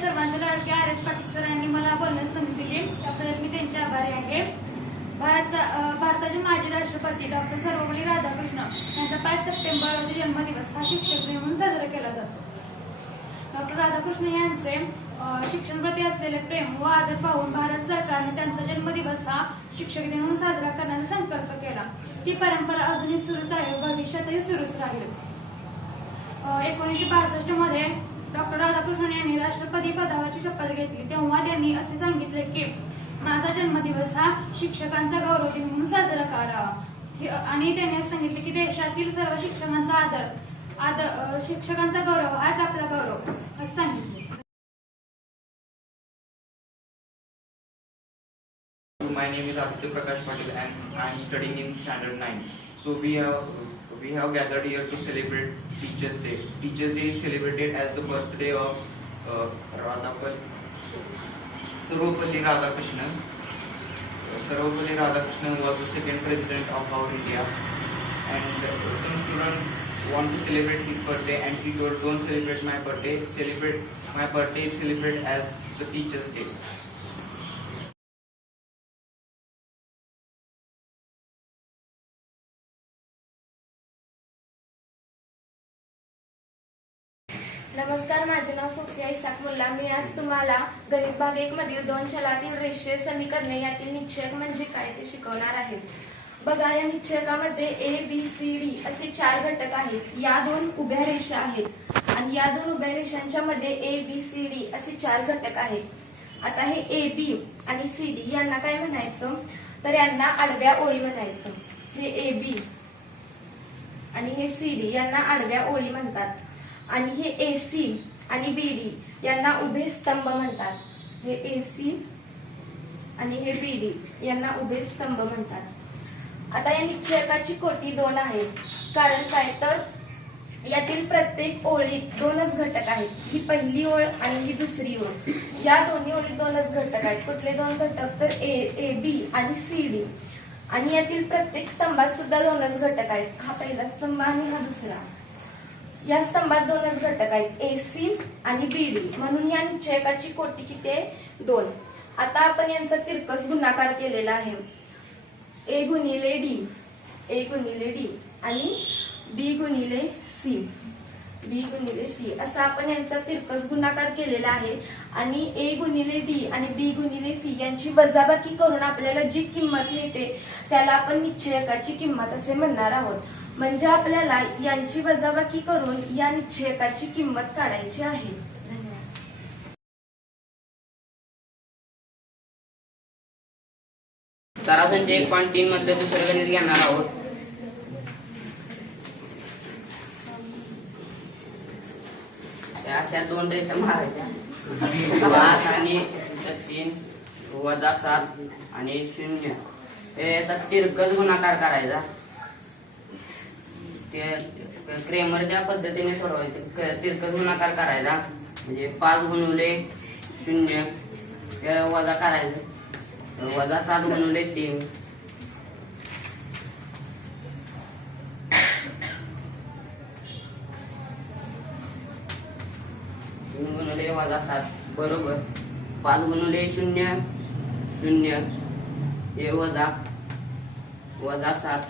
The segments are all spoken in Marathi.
सर्वांचे लाडके आर एस पाटील सरांनी मला बोलण्यास संधी दिली, त्याबद्दल मी त्यांचे आभारी आहे. भारताचे माजी राष्ट्रपती डॉक्टर सर्वपल्ली राधाकृष्ण यांचा 5 सप्टेंबर रोजी जन्मदिवस हा शिक्षक दिन म्हणून साजरा केला जातो. डॉक्टर राधाकृष्ण यांचे शिक्षणाप्रती असलेले प्रेम व आदर पाहून भारत सरकारने त्यांचा जन्मदिवस हा शिक्षक दिन म्हणून साजरा करण्याचा संकल्प केला. ही परंपरा अजूनही सुरूच आहे, भविष्यातही सुरूच राहील. 1962 मध्ये डॉक्टर राधाकृष्णन यांनी राष्ट्रपती पदाची शपथ घेतली. तेव्हा त्यांनी असे सांगितले की माझा जन्मदिवस हा शिक्षकांचा गौरव दिन म्हणून साजरा करावा आणि त्यांनी सांगितले की देशातील सर्व शिक्षकांचा शिक्षकांचा गौरव हाच आपला गौरव असं सांगितले. My name is Aditya Prakash Patil and I am studying in standard 9. So we have gathered here to celebrate Teachers' Day. Teachers' Day is celebrated as the birthday of Sarvapalli Radhakrishnan. Sarvapalli Radhakrishnan was the second president of our India, and some students want to celebrate his birthday, and he told, "Don't celebrate my birthday. Celebrate my birthday is celebrated as the Teachers' Day." नमस्कार, माझे नाव सोफिया इसाक मुल्ला. मी आज तुम्हाला गणित भाग 1 मधील 2 चलातील रेषीय समीकरणे यातील निश्चयक म्हणजे काय ते शिकवणार आहे. बघा, या निश्चयकामध्ये ए बी सी डी असे 4 घटक आहेत. या 2 उभ्या रेषा आहेत आणि या 2 उभ्या रेषांच्या मध्ये ए बी सी डी असे 4 घटक आहेत. आता हे ए बी आणि सी डी यांना काय म्हणायचं, तर यांना आडव्या ओळी म्हणायचं. हे ए बी आणि हे सी डी यांना आडव्या ओळी म्हणतात. आणि हे एसी आणि बीडी यांना उभे स्तंभ म्हणतात. हे एसी आणि हे बीडी यांना उभे स्तंभ म्हणतात. आता या निश्चयकाची कोटी 2 आहे. कारण काय, तर यातील प्रत्येक ओळीत 2च घटक आहेत. ही पहिली ओळ आणि ही दुसरी ओळ, या दोन्ही ओळीत 2च घटक आहेत. कुठले 2 घटक, तर ए बी आणि सी डी. आणि यातील प्रत्येक स्तंभात सुद्धा 2च घटक आहेत. हा पहिला स्तंभ आणि हा दुसरा. या स्तंभात 2च घटक आहेत, एसी आणि बीडी. म्हणून या निश्चयकाची कोटी किती आहे, 2. आता आपण यांचा तिरकस गुणाकार केलेला आहे. ए गुणिले डी आणि बी गुणिले सी असा आपण यांचा तिरकस गुणाकार केलेला आहे. आणि ए गुणिले डी आणि बी गुणिले सी यांची वजाबाकी करून आपल्याला जी किंमत मिळते त्याला आपण निश्चयकाची किंमत असे म्हणणार आहोत. म्हणजे आपल्याला यांची वजाबाकी करून या निश्चयकाची किंमत काढायची आहे. धन्यवाद. सरासरीचे 1.3 मध्ये दुसरे गणित घेणार आहोत. अशा 2 रेषा मारायच्या, 5 आणि 3 वजा 7 आणि 0 हे याचा तिरकस गुणाकार करायचा. क्रेमरच्या पद्धतीने सोडवायचे. तिरकस गुणाकार करायचा म्हणजे 5 गुणिले 0 वजा करायचं, वजा 7 गुणिले 3 गुणिले वजा 7 बरोबर 5 गुणिले 0 हे वजा 7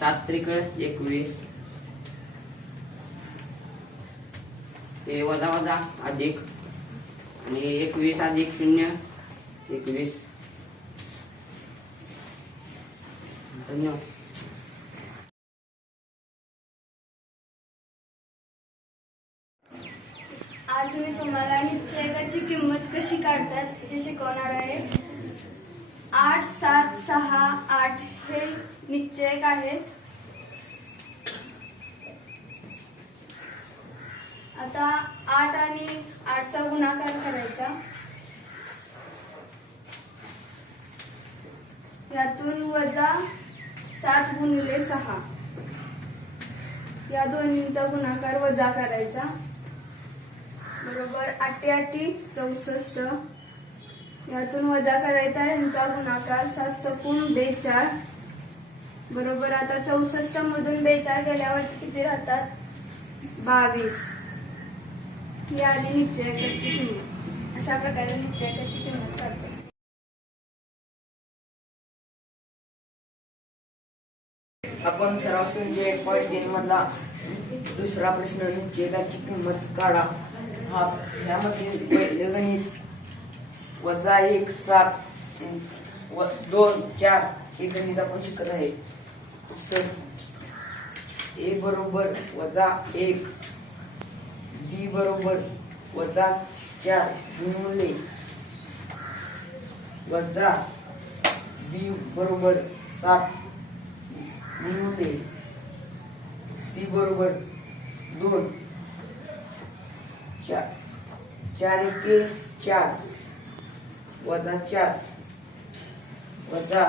7 त्रिक 21 हे वजा अधिक आणि 21 अधिक 0 21. धन्यवाद. आज मी तुम्हाला निश्चयकाची किंमत कशी काढतात हे शिकवणार आहे. 8 7 6 8 हे निश्चयक आहेत. आता 8 आणि 8चा गुणाकार करायचा. यातून वजा 7 गुणिले 6 या दोन्हींचा गुणाकार वजा करायचा. बरोबर 8 8 64. यातून वजा करायचा यांचा गुणाकार 7 चौकून 42 बरोबर. आता 64 मधून 42 गेल्यावर किती राहतात, 22. ही आली निश्चयकाची किंमत. अशा प्रकारे निश्चयकाची किंमत काढतो. आपण सराव संच 1.3 मधला दुसरा प्रश्न निश्चयकाची किंमत काढा. ह्यामध्ये पहिले गणित -1 7 2 4 हे गणित आपण शिकत आहे. तर a बरोबर -1 b बरोबर -4 गुणिले वजा b बरोबर 7 गुणिले c बरोबर 2 4 एके 4 वजा 4 वजा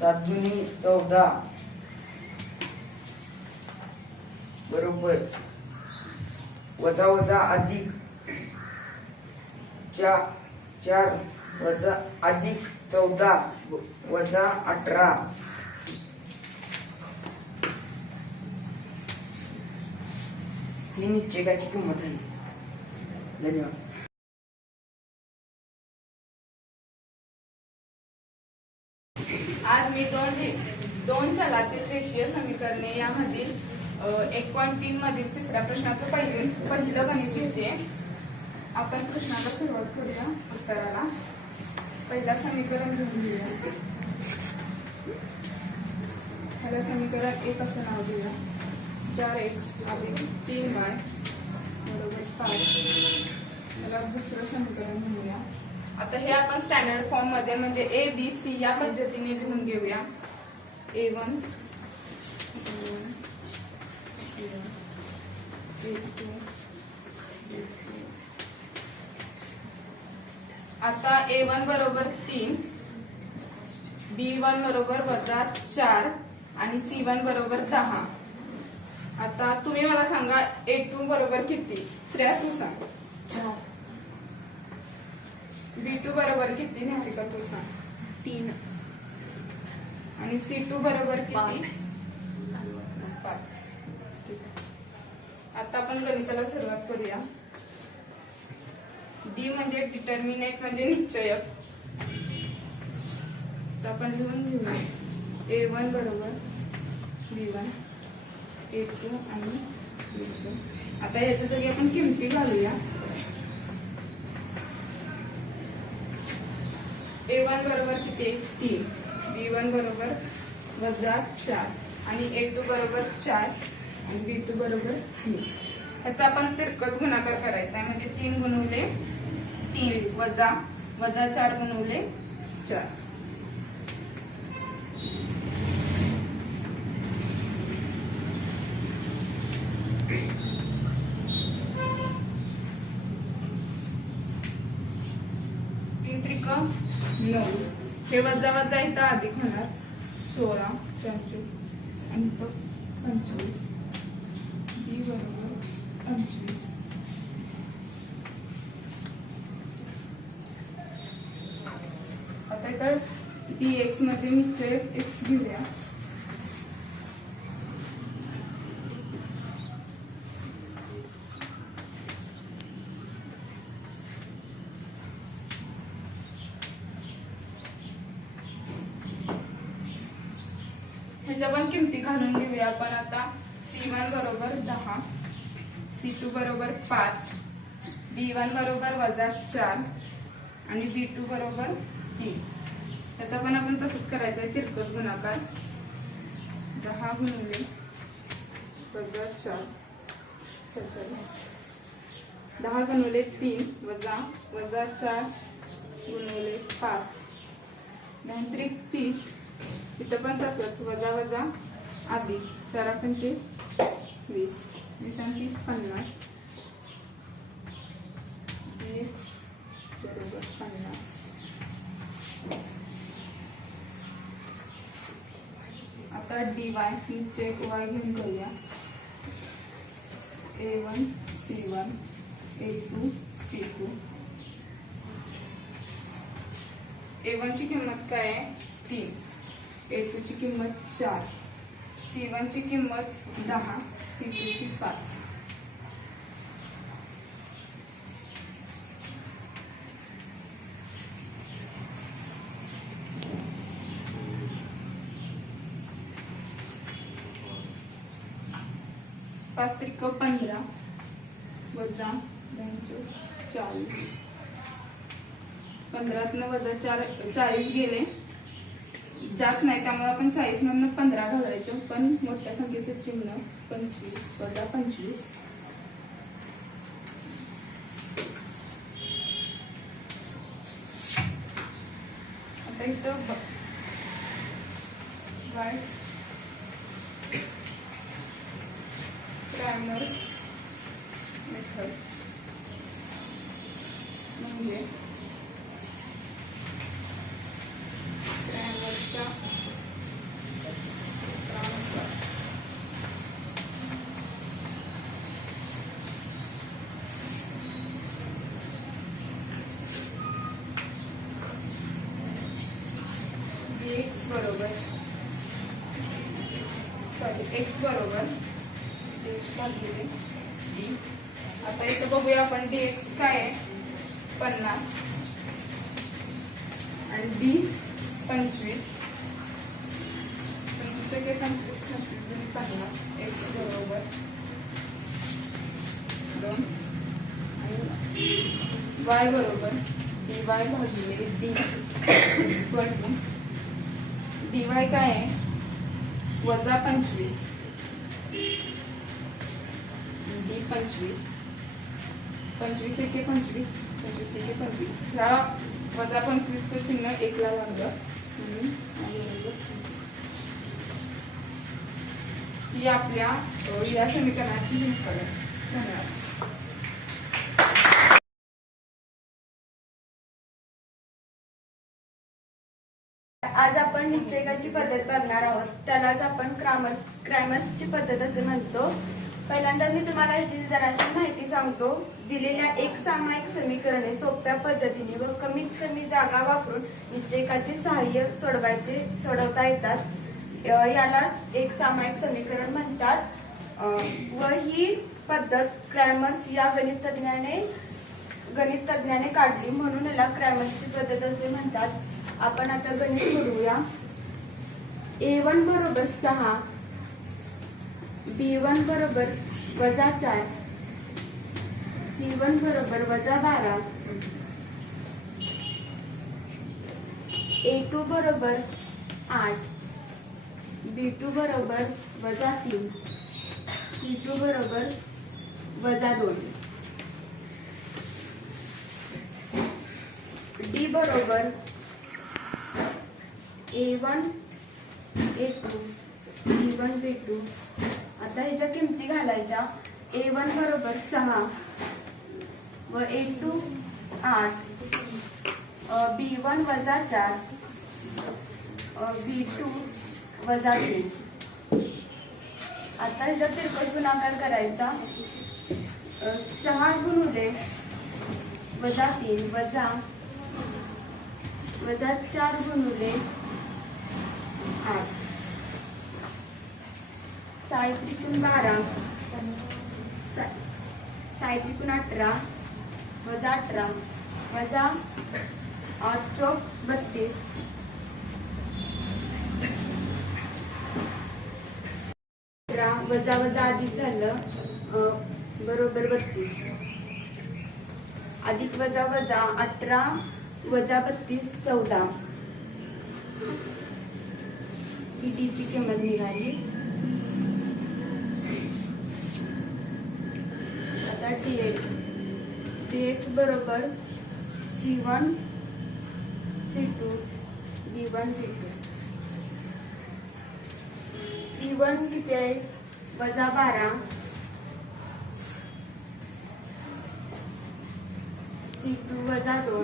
7 दुनी 14 बरोबर वजा वजा अधिक 4 वजा अधिक 14 वजा 18 ही निश्चयकाची किंमत आहे. धन्यवाद. आज मी दोन चलातील रेषीय समीकरणे यामधील 1.3 मधील तिसऱ्या प्रश्नाचं पहिलं गणित घेते. आपण प्रश्नाला सुरुवात करूया. उत्तराला पहिला समीकरण घेऊन घेऊया. ह्याला समीकरण 1 असं नाव देऊया. 4x अधिक 3y बरोबर 5. त्याला दुसरं समीकरण म्हणूया. आता हे आपण स्टँडर्ड फॉर्म मध्ये म्हणजे ABC या पद्धतीने लिहून घेऊया. A1 A2 आता A1 बरोबर 3, B1 बरोबर -4 आणि C1 बरोबर 10. आता तुम्ही मला सांगा A2 बरोबर किती? श्रेया तू सांग. 4 B2 बरोबर किती? निहारिका तू सांग. 3 आणि C2 बरोबर किती? 5. आता आपण गणिताला सुरुवात करूया. D म्हणजे डिटर्मिनेट म्हणजे निश्चयक. तर आपण लिहून घेऊया. A1 बरोबर B1 A2 आणि B2. आता ह्याच्या जागी आपण किमती घालूया. A1 बरोबर किती? 3. B1 बरोबर -4 आणि A2 बरोबर 4 आणि B2 बरोबर 3. ह्याचा आपण तिरकस गुणाकार करायचा आहे म्हणजे 3 गुणिले 3 वजा 4 गुणिले 4. त्रिक 9. हे वजा वजा इथं अधिक होणार 16 25 आणि 25. B बरोबर 25. आता इथं dx मध्ये निश्चय x घेऊया. ह्याच्या पण किमती घालून घेऊया आपण आता. C1 बरोबर 10, C2 बरोबर 5, B1 बरोबर -4 आणि B2 बरोबर 3. त्याचा पण आपण तसंच करायचं आहे तिरकस गुणाकार. 10 गुणिले -4 10 गुणिले 3 वजा 4 गुणिले 5 10 30. इथं पण तसंच वजा वजा अधिक 4 पंचे 20 20 आणि 30 50. x बरोबर 50. आता dy नीचे एक y घेऊन करूया. A1 C1 A2 C2. A1 ची किंमत काय आहे? 3. A2 ची किंमत 4, C1 ची किंमत 10, C2 ची 5. 5 त्रिक 15 वजा 40. 15 वजा 40 गेले, जास्त नाही त्यामुळे आपण 40 मधनं 15 घालायचं, पण मोठ्या संख्येचं चिन्ह 25 वजा 25. आता इथं वाय क्रॅमर्स मेथड म्हणजे क्रॅमरच्या सूत्रानुसार x बरोबर x बरोबर x भागिले d. आता इथं बघूया आपण dx काय आहे 50 आणि d 25. 25 50 x बरोबर 2 आणि y बरोबर dy भागिले d इक्वल टू dy काय आहे वजा 25 d 25. 25 एके 25 25 एके 25. ह्या वजा 25चं चिन्ह 1 ला लागलं ही आपल्या या समीकरणाची निष्कर्ष आहे. धन्यवाद. आज आपण निश्चयकाची पद्धत बघणार आहोत. त्यालाच आपण क्रॅमर्सची पद्धत असे म्हणतो. पहिल्यांदा मी तुम्हाला याची जराशी माहिती सांगतो. दिलेल्या एक सामायिक समीकरणे सोप्या पद्धतीने व कमीत कमी जागा वापरून निश्चयकाचे सहाय्य सोडवता येतात. यालाच एक सामायिक समीकरण म्हणतात. व ही पद्धत क्रॅमर्स या गणित तज्ञाने काढली, म्हणून याला क्रॅमर्सची पद्धत असे म्हणतात. आपण आता गणित सोडवूया. A1 बरोबर 6, B1 बरोबर वजा 4, C1 बरोबर वजा 12, A2 बरोबर 8, B2 बरोबर वजा 3, C2 बरोबर वजा 2, D बरोबर A1 A2 B1 B2. आता ह्याच्या किमती घालायच्या. A1 बरोबर 6 व A2 8, B1 वजा 4, B2 वजा 3. आता ह्याचा तिरकस गुणाकार करायचा. 6 गुणुले वजा 3 वजा 4 गुणुले 8, 6 त्रिकोण 12, 6 त्रिकोण 18 वजा 18 वजा 8 चौक 32. वजा वजा अधिक झालं बरोबर 32. अधिक वजा वजा 18 वजा 32 14. ही डी ची किंमत निघाली. आता dx बरोबर C1 C2 B1 B2. C1 किती आहे वजा 12, C2 वजा 2,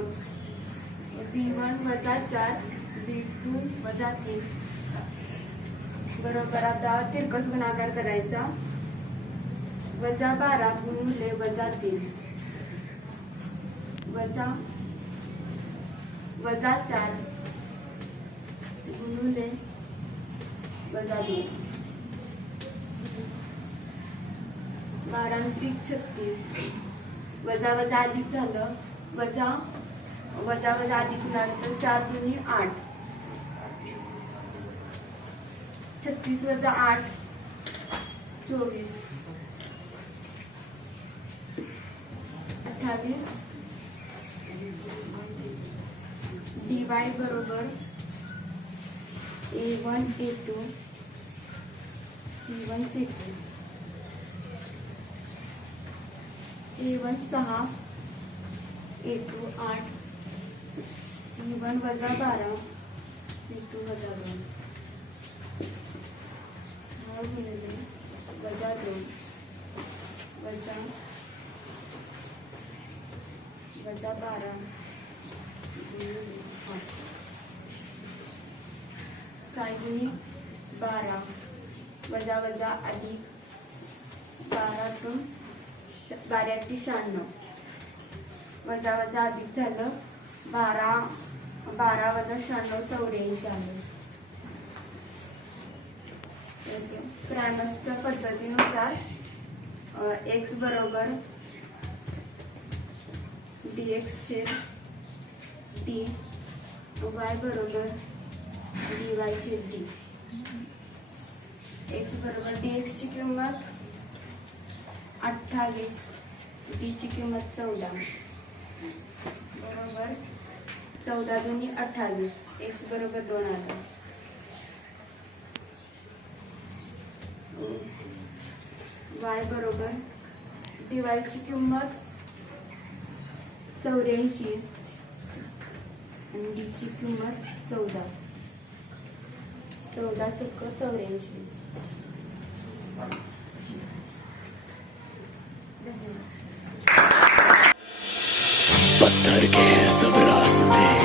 B1 वजा 4, B2 वजा 3. बरोबर. आता तिरकस गुणाकार करायचा. वजा 12 गुणुले वजा 3 वजा 4 गुणुले वजा 2. 12 त्रिक 36. वजा वजा अधिक झालं. वजा वजा अधिक होणार 4 दुनी 8. 36 वजा 8 24. 28 dy बरोबर a1 a2 c1 c2 a1 6 a2 8 c1 वजा 12 c2 वजा 2 6 गुणिले वजा 2 वजा 12 गुणिले 8 काय गुणिले 12 वजा वजा अधिक 12 96 वजा वजा अधिक झालं 12 वजा 96 84 आलं. क्रॅमर्सच्या पद्धतीनुसार x बरोबर dx चे d y बरोबर dy चे d. x बरोबर dx ची किंमत 28 d ची किंमत 14 बरोबर 14 दुनी 28 x बरोबर 2 आलं. y बरोबर dy ची किंमत 84 आणि d ची किंमत 14 14 84. पत्थर के हैं सब रास्ते